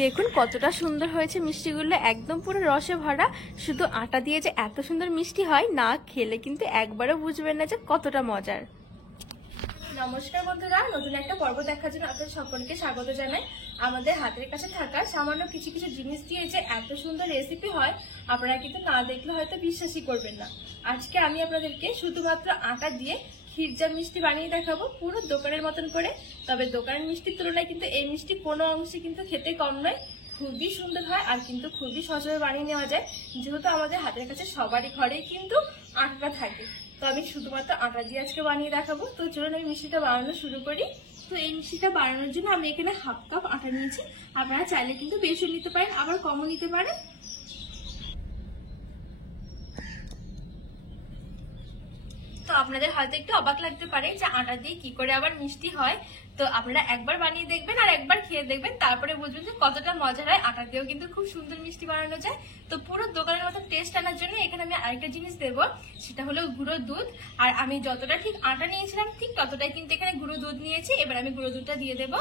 দেখুন কতটা সুন্দর হয়েছে মিষ্টিগুলো, একদম পুরো রসে ভরা। শুধু আটা দিয়ে যে এত সুন্দর মিষ্টি হয়, না খেলে কিন্তু একবারও বুঝবেন না যে কতটা মজার। নমস্কার বন্ধুরা, নতুন একটা পর্ব দেখার জন্য আপনাদের সকলকে স্বাগত জানাই। আমাদের হাতের কাছে থাকা সামান্য কিছু কিছু জিনিস দিয়ে যে এত সুন্দর রেসিপি হয়, আপনারা কিন্তু না দেখলে হয়তো বিশ্বাসই করবেন না। আজকে আমি আপনাদেরকে শুধুমাত্র আটা দিয়ে ক্ষীরজাম মিষ্টি বানিয়ে দেখাবো, পুরো দোকানের মতন করে। তবে দোকানের মিষ্টির তুলনায় কিন্তু এই মিষ্টি কোনো অংশে কিন্তু খেতে কম নয়, খুবই সুন্দর হয় আর কিন্তু খুবই সহজভাবে বানিয়ে নেওয়া যায়। যেহেতু আমাদের হাতের কাছে সবারই ঘরেই কিন্তু আটা থাকে, তো আমি শুধুমাত্র আটা দিয়ে আজকে বানিয়ে দেখাবো। তো চলুন আমি মিষ্টিটা বানানো শুরু করি। তো এই মিষ্টিটা বানানোর জন্য আমি এখানে হাফ কাপ আটা নিয়েছি। আপনারা চাইলে কিন্তু বেশি নিতে পারেন, আবার কমও নিতে পারেন। তো আপনাদের হয়তো একটু অবাক লাগতে পারে যে আটা দিয়ে কি করে আবার মিষ্টি হয়। তো আপনারা একবার বানিয়ে দেখবেন আর একবার খেয়ে দেখবেন, তারপরে বুঝবেন যে কতটা মজার হয়। আটা দিয়েও কিন্তু খুব সুন্দর মিষ্টি বানানো যায়। তো পুরো দোকানের মতো টেস্ট আনার জন্য এখানে আমি আরেকটা জিনিস দেবো, সেটা হলো গুঁড়ো দুধ। আর আমি যতটা ঠিক আটা নিয়েছিলাম ঠিক ততটাই কিন্তু এখানে গুঁড়ো দুধ নিয়েছি। এবার আমি গুঁড়ো দুধটা দিয়ে দেবো।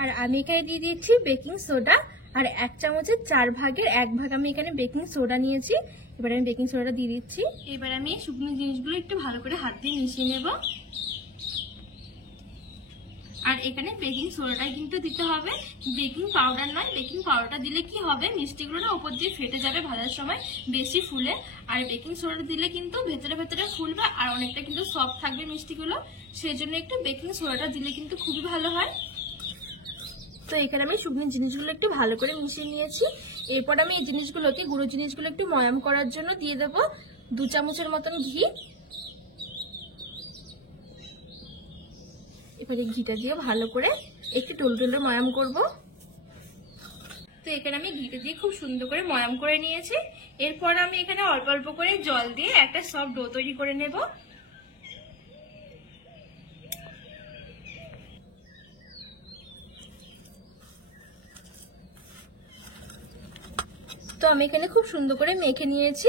আর আমি এখানে দিয়ে দিচ্ছি বেকিং সোডা। আর 1 চামচের 4 ভাগের 1 ভাগ আমি এখানে বেকিং সোডা নিয়েছি। এবার আমি বেকিং সোডাটা দিয়ে দিচ্ছি। এবার আমি শুকনো জিনিসগুলো একটু ভালো করে হাত দিয়ে মিশিয়ে নেব। আর এখানে বেকিং সোডাটা কিন্তু দিতে হবে, বেকিং পাউডার নয়। বেকিং পাউডারটা দিলে কি হবে, মিষ্টিগুলো না উপর দিয়ে ফেটে যাবে ভাজার সময়, বেশি ফুলে। আর বেকিং সোডা দিলে কিন্তু ভেতরে ভেতরে ফুলবে আর অনেকটা কিন্তু সফট থাকবে মিষ্টিগুলো। সেই জন্য একটু বেকিং সোডাটা দিলে কিন্তু খুবই ভালো হয়। তো এখানে আমি শুকনো জিনিসগুলো একটু ভালো করে মিশিয়ে নিয়েছি। এরপর আমি এই জিনিসগুলোকে, গুঁড়ো জিনিসগুলো একটু ময়াম করার জন্য দিয়ে দেবো 2 চামচের মতন ঘি। এবারে ঘিটা দিয়ে ভালো করে একটু টলটলে ময়াম করব। তো এখানে আমি ঘিটা দিয়ে খুব সুন্দর করে ময়াম করে নিয়েছি। এরপর আমি এখানে অল্প অল্প করে জল দিয়ে একটা সফট ডো তৈরি করে নেব। তো আমি এখানে খুব সুন্দর করে মেখে নিয়েছি,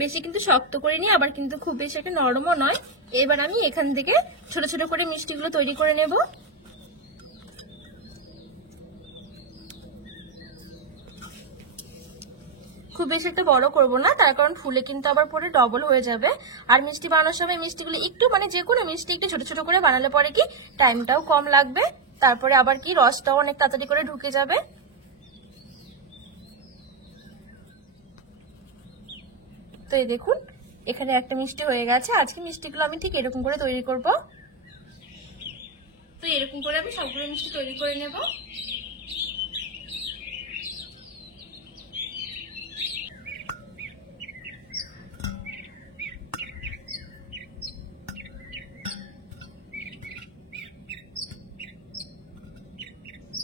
বেশি কিন্তু শক্ত করে নিই, আবার কিন্তু খুব বেশি একটা নরমও নয়। এবার আমি এখান থেকে ছোট ছোট করে মিষ্টিগুলো তৈরি করে নেব। খুব বেশি একটা বড় করব না, তার কারণ ফুলে কিন্তু আবার পরে ডবল হয়ে যাবে। আর মিষ্টি বানানোর সময় মিষ্টিগুলো একটু, মানে যে কোনো মিষ্টি একটু ছোট ছোট করে বানালে পরে কি টাইমটাও কম লাগবে, তারপরে আবার কি রসটাও অনেক তাড়াতাড়ি করে ঢুকে যাবে। তো এই দেখুন এখানে একটা মিষ্টি হয়ে গেছে। আজকে মিষ্টিগুলো আমি ঠিক এরকম করে তৈরি করব। তো এরকম করে আমি সবগুলো মিষ্টি তৈরি করে নেব।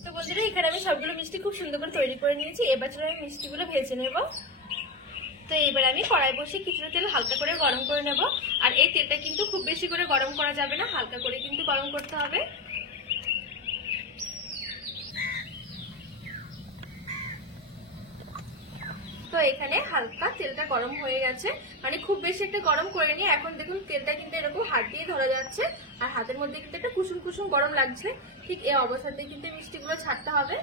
তো বন্ধুরা এখানে আমি সবগুলো মিষ্টি খুব সুন্দর করে তৈরি করে নিয়েছি। এবার চলো আমি মিষ্টিগুলো ভেজে নেব। তো এবার আমি কড়াই বসিয়ে কিছুটা তেল হালকা করে গরম করে নেব। আর এই তেলটা কিন্তু খুব বেশি করে গরম করা যাবে না, হালকা করে কিন্তু গরম করতে হবে। তো এখানে হালকা তেলটা গরম হয়ে গেছে, মানে খুব বেশি একটা গরম করে নি। এখন দেখুন তেলটা কিন্তু এরকম হাত দিয়ে ধরা যাচ্ছে আর হাতের মধ্যে কিন্তু একটা কুসুম কুসুম গরম লাগছে। ঠিক এই অবস্থাতে কিন্তু মিষ্টিগুলো ছাড়তে হবে।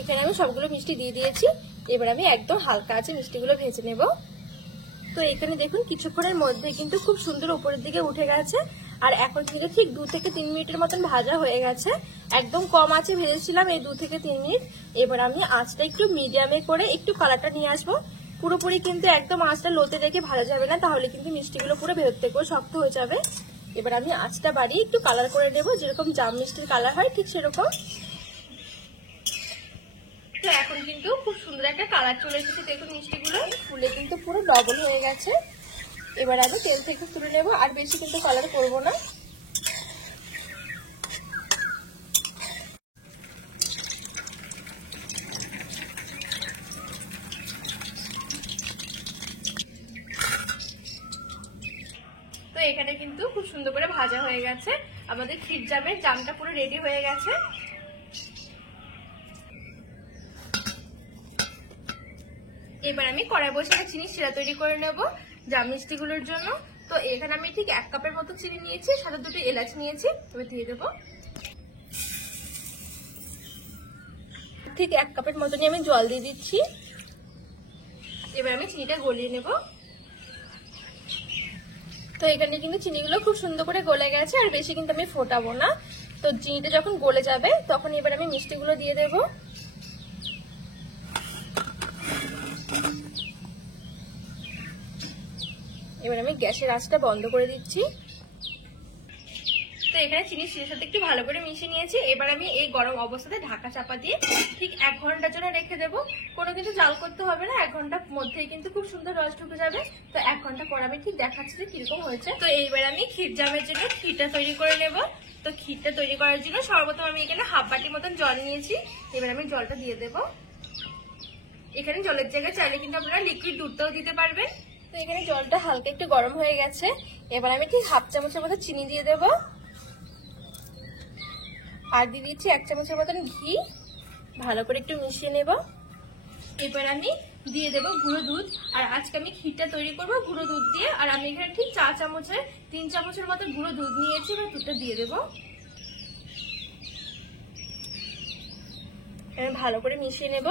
এখানে আমি সবগুলো মিষ্টি দিয়ে দিয়েছি। এবার আমি একদম হালকা আছে মিষ্টিগুলো ভেজে নেব। তো এখানে দেখুন কিছুক্ষণের মধ্যে কিন্তু খুব সুন্দর উপরের দিকে উঠে গেছে। আর এখন থেকে ঠিক 2 থেকে 3 মিনিটের মতন ভাজা হয়ে গেছে। একদম কম আঁচে ভেজেছিলাম এই 2 থেকে 3 মিনিট। এবার আমি আঁচটা একটু মিডিয়ামে করে একটু কালারটা নিয়ে আসবো। পুরোপুরি কিন্তু একদম আঁচটা লোতে রেখে ভাজা যাবে না, তাহলে কিন্তু মিষ্টিগুলো পুরো ভেতর থেকেও শক্ত হয়ে যাবে। এবার আমি আঁচটা বাড়িয়ে একটু কালার করে নেবো, যেরকম জাম মিষ্টির কালার হয় ঠিক সেরকম। তো এখন কিন্তু খুব সুন্দর একটা কালার চলে এসেছে, দেখুন মিষ্টিগুলো ফুলে কিন্তু পুরো ডবল হয়ে গেছে। এবার আমি তেল থেকে তুলে নেব, আর বেশি কিন্তু কালার করব না। তো এখানে কিন্তু খুব সুন্দর করে ভাজা হয়ে গেছে। আমাদের ক্ষীর জামের জামটা পুরো রেডি হয়ে গেছে। এবার আমি কড়াই বসে চিনি শিরা তৈরি করে নেব জাম মিষ্টিগুলোর জন্য। তো এখানে আমি ঠিক 1 কাপের মতো চিনি নিয়েছি, সাথে 2টি এলাচ নিয়েছি। এবার দিয়ে দেবো ঠিক 1 কাপের মতনই আমি জল দিয়ে দিচ্ছি। এবার আমি চিনিটা গলিয়ে নেব। তো এখানে কিন্তু চিনিগুলো খুব সুন্দর করে গলে গেছে, আর বেশি কিন্তু আমি ফোটাবো না। তো চিনিটা যখন গলে যাবে তখন এবার আমি মিষ্টিগুলো দিয়ে দেব। এবার আমি গ্যাসের আঁচটা বন্ধ করে দিচ্ছি। তো এখানে চিনি শিরার সাথে একটু ভালো করে মিশিয়ে নিয়েছি। এবার আমি এই গরম অবস্থাতে ঢাকা চাপা দিয়ে ঠিক 1 ঘন্টার জন্য রেখে দেবো। কোনো কিছু জাল করতে হবে না, 1 ঘন্টার মধ্যেই কিন্তু খুব সুন্দর রস ঢুকে যাবে। তো 1 ঘন্টা পর আমি ঠিক দেখাচ্ছি যে কিরকম হয়েছে। তো এইবার আমি ক্ষীর জামের জন্য ক্ষীরটা তৈরি করে নেব। তো ক্ষীরটা তৈরি করার জন্য সর্বপ্রথম আমি এখানে 1/2 বাটি মতন জল নিয়েছি। এবার আমি জলটা দিয়ে দেবো। এখানে জলের জায়গায় চাইলে কিন্তু আপনারা লিকুইড দুধটাও দিতে পারবেন। তো এখানে জলটা হালকা একটু গরম হয়ে গেছে। এবার আমি ঠিক 1/2 চামচের মতো চিনি দিয়ে দেবো, আর দিয়ে দিচ্ছি 1 চামচের মতন ঘি। ভালো করে একটু মিশিয়ে নেব। এবার আমি দিয়ে দেবো গুঁড়ো দুধ। আর আজকে আমি ক্ষীরটা তৈরি করবো গুঁড়ো দুধ দিয়ে। আর আমি এখানে ঠিক 3 চামচের মতো গুঁড়ো দুধ নিয়েছি। এবার দুধটা দিয়ে দেবো। ভালো করে মিশিয়ে নেব।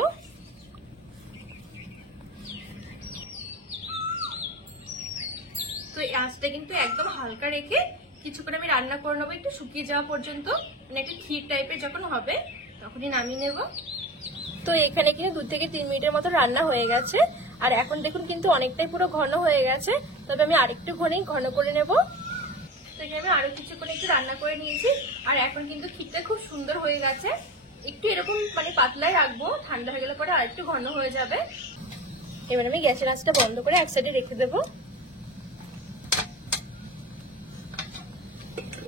তো এই আঁচটা কিন্তু একদম হালকা রেখে কিছুক্ষণ আমি রান্না করে নেবো, একটু শুকিয়ে যাওয়া পর্যন্ত। মানে একটু ক্ষীর টাইপের যখন হবে তখনই নামিয়ে নেব। তো এখানে কিন্তু 2 থেকে 3 মিনিটের মতো রান্না হয়ে গেছে। আর এখন দেখুন কিন্তু অনেকটাই পুরো ঘন হয়ে গেছে। তবে আমি আরেকটু ঘন করে নেব। তো এখানে আমি আরো কিছুক্ষণ একটু রান্না করে নিয়েছি। আর এখন কিন্তু ক্ষীরটা খুব সুন্দর হয়ে গেছে। একটু এরকম মানে পাতলাই রাখবো, ঠান্ডা হয়ে গেলে পরে আরেকটু ঘন হয়ে যাবে। এবার আমি গ্যাসের আঁচটা বন্ধ করে এক সাইডে রেখে দেবো।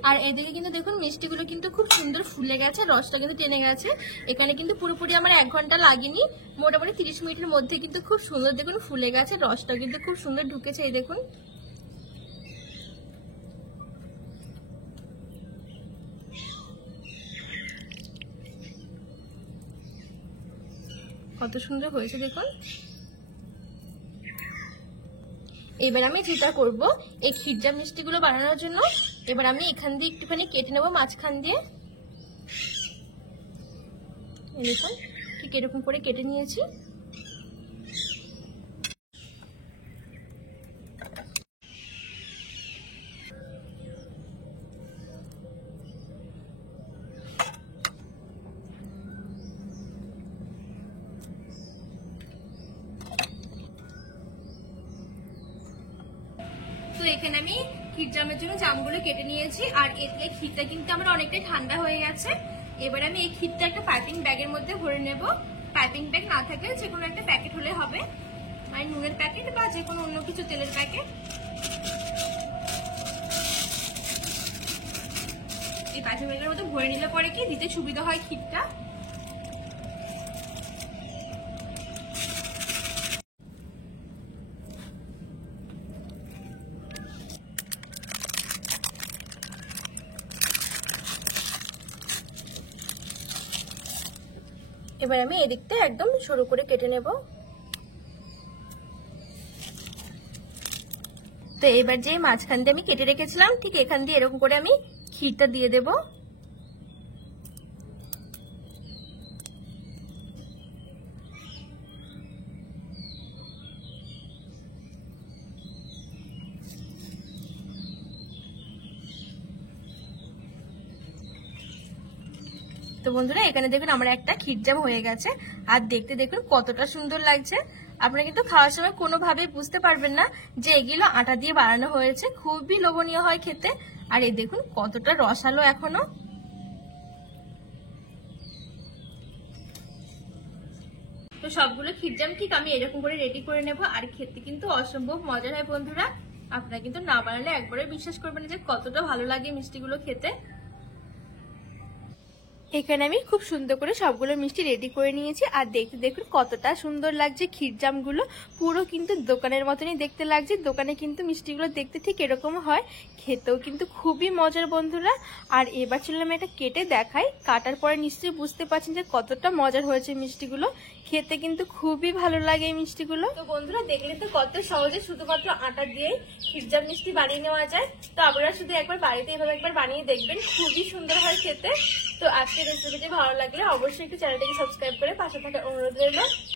আর এদিকে কিন্তু দেখুন মিষ্টিগুলো কিন্তু খুব সুন্দর ফুলে গেছে, রসটা কিন্তু টেনে গেছে। এখানে কিন্তু পুরোপুরি আমার 1 ঘন্টা লাগেনি, মোটামুটি 30 মিনিটের মধ্যে কিন্তু খুব সুন্দর দেখুন ফুলে গেছে। রসটা কিন্তু খুব সুন্দর ঢুকেছে। এই দেখুন কত সুন্দর হয়েছে দেখুন। এবার আমি যেটা করব এই ক্ষীরজাম মিষ্টিগুলো বানানোর জন্য, এবার আমি এখান দিয়ে একটুখানি কেটে নেবো মাঝখান দিয়ে। দেখুন ঠিক এরকম করে কেটে নিয়েছি। তো এখানে আমি ক্ষীর জামের জন্য জামগুলো কেটে নিয়েছি। আর এদিকে ক্ষীরটা কিন্তু আমার অনেকটাই ঠান্ডা হয়ে গেছে। এবার আমি এই ক্ষীরটা একটা পাইপিং ব্যাগের মধ্যে ভরে নেব। পাইপিং ব্যাগ না থাকলে যে কোনো একটা প্যাকেট হলে হবে, মানে নুনের প্যাকেট বা যে কোনো অন্য কিছু তেলের প্যাকেট। এই পাইপিং ব্যাগের মধ্যে ভরে নিলে পরে কি দিতে সুবিধা হয় ক্ষীরটা। এবার আমি এদিকটা একদম সরু করে কেটে নেব। তো এবার যে মাঝখান দিয়ে আমি কেটে রেখেছিলাম ঠিক এখান দিয়ে এরকম করে আমি ক্ষীরটা দিয়ে দেব। তো বন্ধুরা এখানে দেখুন আমার একটা ক্ষীরজাম হয়ে গেছে। আর দেখতে দেখুন কতটা সুন্দর লাগছে। আপনারা কিন্তু খাওয়ার সময় কোনোভাবেই বুঝতে পারবেন না যে এগুলো আটা দিয়ে বানানো হয়েছে। খুবই লোভনীয় হয় খেতে। আর এই দেখুন কতটা রসালো এখনো। তো সবগুলো ক্ষীরজাম ঠিক আমি এরকম করে রেডি করে নেব। আর খেতে কিন্তু অসম্ভব মজার হয় বন্ধুরা। আপনারা কিন্তু না বানালে একবারে বিশ্বাস করবেন যে কতটা ভালো লাগে মিষ্টিগুলো খেতে। এখানে আমি খুব সুন্দর করে সবগুলো মিষ্টি রেডি করে নিয়েছি। আর দেখতে দেখুন কতটা সুন্দর লাগছে ক্ষীরজামগুলো, পুরো কিন্তু দোকানের মতনই দেখতে লাগছে। দোকানে কিন্তু মিষ্টিগুলো দেখতে ঠিক এরকম হয়, খেতেও কিন্তু খুবই মজার বন্ধুরা। আর এবার চলুন আমি এটা কেটে দেখাই, কাটার পরে নিশ্চয়ই বুঝতে পারছেন যে কতটা মজার হয়েছে মিষ্টিগুলো। খেতে কিন্তু খুবই ভালো লাগে এই মিষ্টিগুলো। তো বন্ধুরা দেখলে তো কত সহজে শুধুমাত্র আটা দিয়েই ক্ষীরজাম মিষ্টি বানিয়ে নেওয়া যায়। তো আপনারা শুধু একবার বাড়িতে এভাবে একবার বানিয়ে দেখবেন, খুবই সুন্দর হয় খেতে। তো আজকের রেসিপিটি ভালো লাগলে অবশ্যই একটু চ্যানেলটাকে সাবস্ক্রাইব করে পাশে থাকার অনুরোধ রইল।